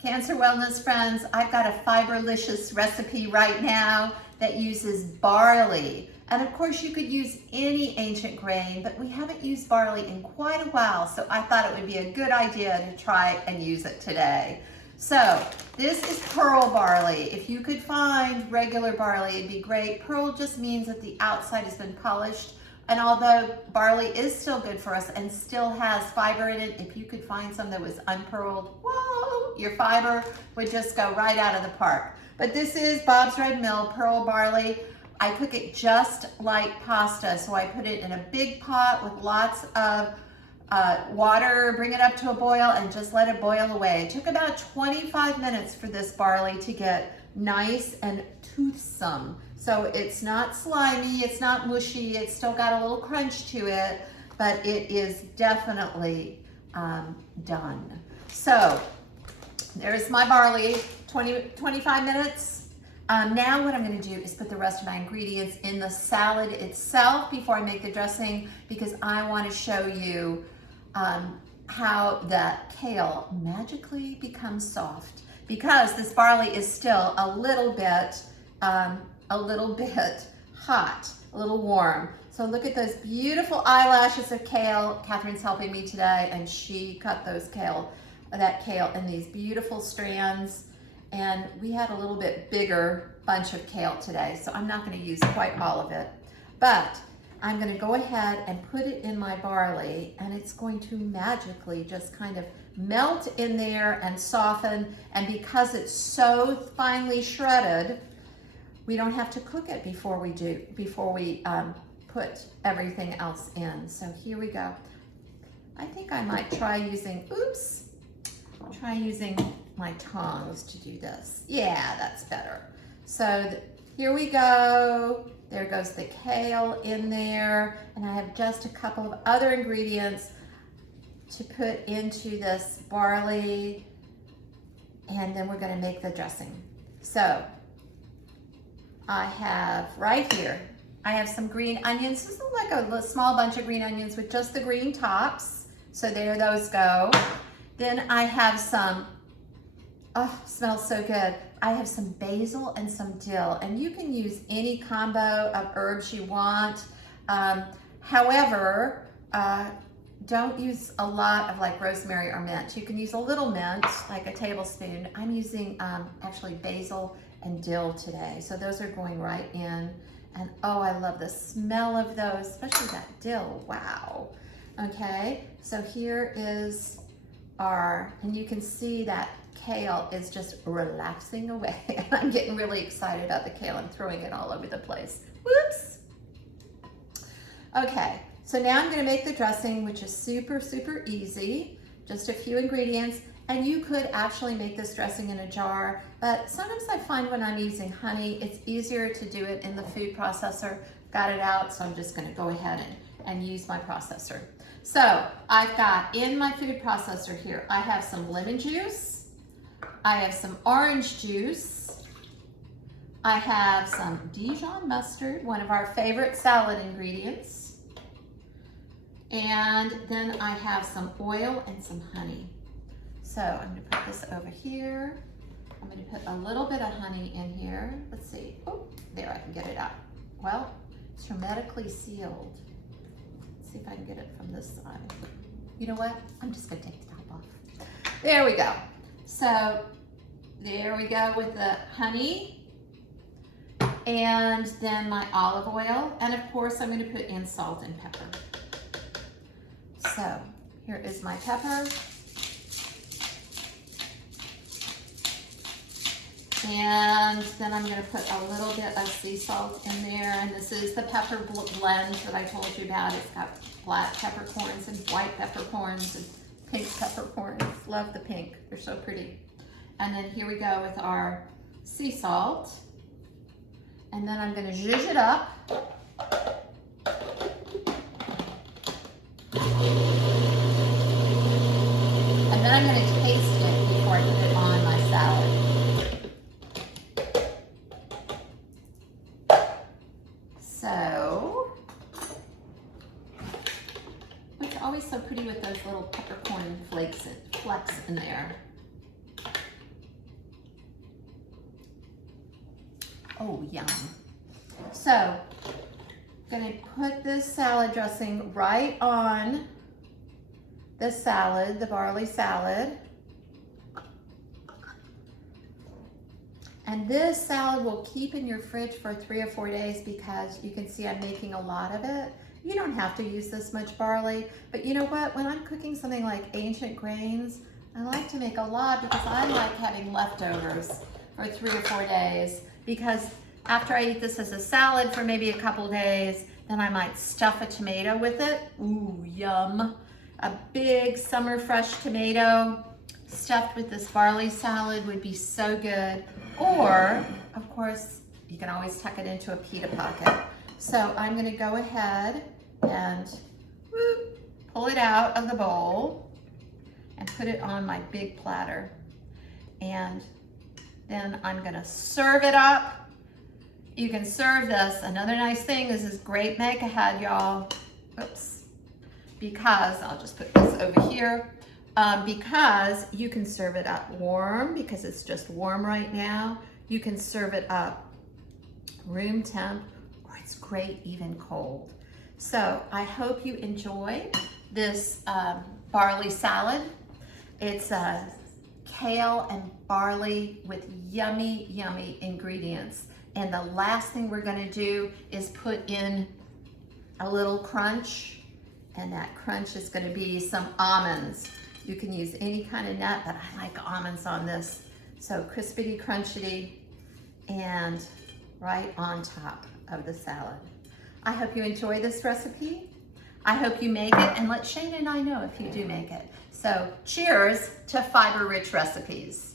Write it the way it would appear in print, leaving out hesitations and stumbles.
Cancer Wellness friends, I've got a fiberlicious recipe right now that uses barley. And of course you could use any ancient grain, but we haven't used barley in quite a while, so I thought it would be a good idea to try and use it today. So this is pearl barley. If you could find regular barley, it'd be great. Pearl just means that the outside has been polished. And although barley is still good for us and still has fiber in it, if you could find some that was unpearled, whoa, your fiber would just go right out of the park. But this is Bob's Red Mill pearl barley. I cook it just like pasta. So I put it in a big pot with lots of water, bring it up to a boil and just let it boil away. It took about 25 minutes for this barley to get nice and toothsome. So it's not slimy, it's not mushy, it's still got a little crunch to it, but it is definitely done. So there's my barley, 25 minutes. Now what I'm gonna do is put the rest of my ingredients in the salad itself before I make the dressing, because I wanna show you how that kale magically becomes soft, because this barley is still a little bit hot, a little warm. So look at those beautiful eyelashes of kale. Catherine's helping me today, and she cut that kale in these beautiful strands. And we had a little bit bigger bunch of kale today, so I'm not gonna use quite all of it. But I'm gonna go ahead and put it in my barley, and it's going to magically just kind of melt in there and soften. And because it's so finely shredded, we don't have to cook it before we put everything else in. So here we go. I think I might try using my tongs to do this. Yeah, that's better. So here we go. There goes the kale in there. And I have just a couple of other ingredients to put into this barley. And then we're gonna make the dressing. So I have right here, I have some green onions. This is like a small bunch of green onions with just the green tops. So there those go. Then I have some, oh, smells so good. I have some basil and some dill, and you can use any combo of herbs you want. However, don't use a lot of like rosemary or mint. You can use a little mint, like a tablespoon. I'm using actually basil and dill today. So those are going right in. And oh, I love the smell of those, especially that dill, wow. Okay, so here is our, and you can see that kale is just relaxing away. And I'm getting really excited about the kale. I'm throwing it all over the place. Whoops. Okay, so now I'm gonna make the dressing, which is super, super easy. Just a few ingredients. And you could actually make this dressing in a jar, but sometimes I find when I'm using honey, it's easier to do it in the food processor. Got it out, so I'm just gonna go ahead and use my processor. So I've got in my food processor here, I have some lemon juice, I have some orange juice, I have some Dijon mustard, one of our favorite salad ingredients, and then I have some oil and some honey. So I'm gonna put this over here. I'm gonna put a little bit of honey in here. Let's see, oh, there, I can get it out. Well, it's hermetically sealed. Let's see if I can get it from this side. You know what? I'm just gonna take the top off. There we go. So there we go with the honey. And then my olive oil. And of course, I'm gonna put in salt and pepper. So here is my pepper. And then I'm going to put a little bit of sea salt in there. And this is the pepper blend that I told you about. It's got black peppercorns and white peppercorns and pink peppercorns. Love the pink. They're so pretty. And then here we go with our sea salt. And then I'm going to zhuzh it up. And then I'm going to taste it before I put it on my salad. So, it's always so pretty with those little peppercorn flecks in there. Oh, yum. So, gonna put this salad dressing right on the salad, the barley salad. And this salad will keep in your fridge for 3 or 4 days because you can see I'm making a lot of it. You don't have to use this much barley, but you know what? When I'm cooking something like ancient grains, I like to make a lot because I like having leftovers for 3 or 4 days, because after I eat this as a salad for maybe a couple days, then I might stuff a tomato with it. Ooh, yum. A big summer fresh tomato stuffed with this barley salad would be so good. Or, of course, you can always tuck it into a pita pocket. So I'm gonna go ahead and pull it out of the bowl and put it on my big platter. And then I'm gonna serve it up. You can serve this. Another nice thing, this is great make ahead, y'all. Oops. Because, I'll just put this over here. Because you can serve it up warm, because it's just warm right now. You can serve it up room temp, or it's great even cold. So I hope you enjoy this barley salad. It's kale and barley with yummy, yummy ingredients. And the last thing we're gonna do is put in a little crunch, and that crunch is gonna be some almonds. You can use any kind of nut, but I like almonds on this. So crispity, crunchity, and right on top of the salad. I hope you enjoy this recipe. I hope you make it, and let Shane and I know if you do make it. So cheers to fiber-rich recipes.